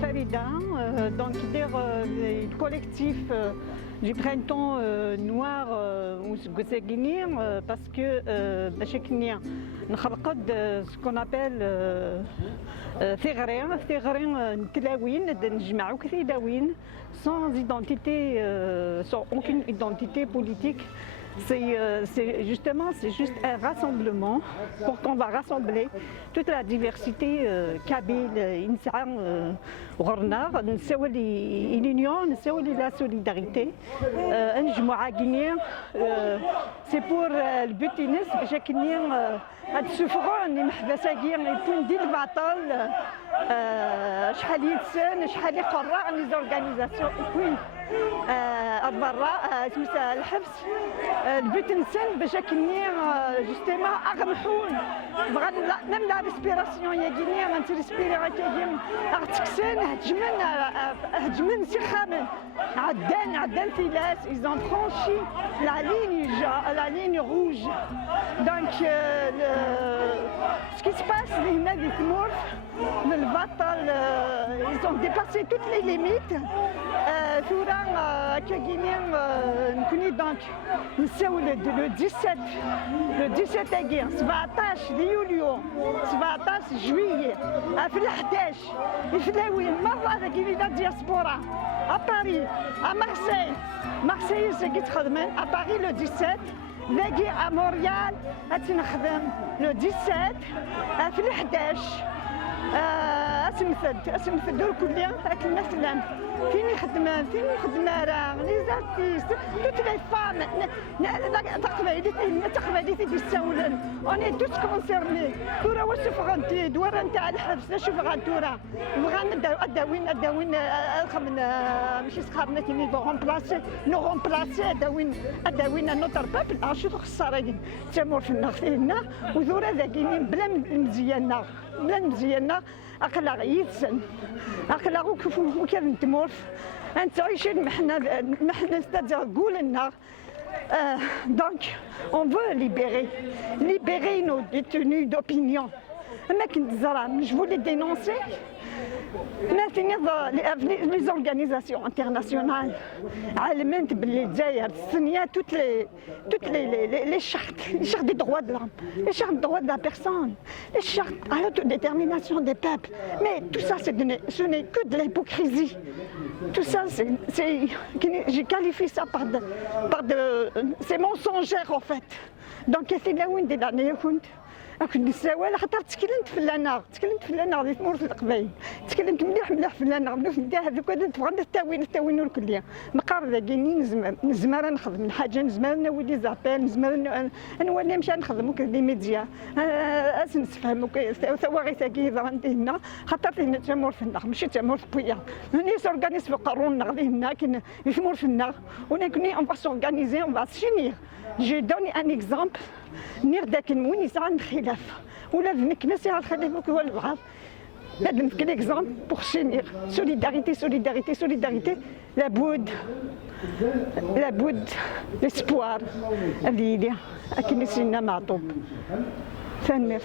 Farida, donc le collectif du printemps noir parce que ce qu'on appelle sans identité, sans aucune identité politique. C'est juste un rassemblement pour qu'on va rassembler toute la diversité kabyle, insan, غرنا نساو l'union, نساو la solidarité. نجمع guinéen, c'est pour le butinisme باش كني هاد السفرون اللي محبسه كاع يكون ديال البطل شحال يتسان شحال يقرا لي زورغانيزاسيون يكون برا سميتها الحبس البيت نسان باش كني جوستيمون اغمحون بغا ميم لا ريسبيراسيون يا كينيا ما تريسبيري كاين تكسان هجمن سخامن عدان فيلاس ils ont franchi la ligne rouge donc ce qui se passe هنا في تمورف البطل ils ont dépassé toutes les limites ثورة كاينين نكوني دونك نساو لو 17 تاعي 17 يوليو 17 جويي في ال11 يفلاوي مرة كاينين دياسبورا à Paris, à Marseille c'est تخدمن à Paris le 17 باقي à Montréal نخدم le 17 في ال11 اسمثل دور كليا هاك المثلا فين خدمة راه لي زارتيست توت لي فام تقبايلتي تيساولن اوني توت كونسيرني تورا واش فغنتي دوار نتاع الحبس شوف غنتورا بغا اداوين خمن ماشي سخابنا تيني نو رومبلاسي اداوين نوتر بابل اشوف خسارين تامور في النخيلنا وذورا ذاكينين بلا مزيانة أخلاق يتسن أخلاق وكان تمورف أنت عايشين محنا ستادير قول لنا donc on veut libérer nos détenus d'opinion ما كنت زرا je voulais dénoncer les organisations internationales علمت باللي الجزائر سنيا toutes les chartes des droits de l'homme, les chartes des droits de la personne, les chartes à l'autodétermination des peuples. Mais tout ça, ce n'est que de l'hypocrisie. Tout ça, j'ai qualifié ça c'est mensonger en fait. Donc c'est là où on est كنت نساوال خاطر تكلمت في اللنا غادي تمر في القبايل تكلمت مليح في اللنا هذوك تبغى التاوين الكليه مقر كاينين نزمر نخدم حاجه نزمر نولي زابيل نزمر نولي نمشي نخدم لي ميديا نفهم ثواغي ثقيله عندي هنا خاطر هنا تمر في النار ماشي تمر في بويا هنا سورغانيز في قارون غادي هنا كاين يثمر في النار ونكوني اون با سورغانيزي اون با سينير جي دوني ان اكزامبل نير داك وين يسعى الخلاف ولا ذنك ناس على الخلاف هو البعض هذا نفك ليكزامبل بوغ سينير سوليداريتي لابد ليسبوار هذه هي كي نسينا معطوب فن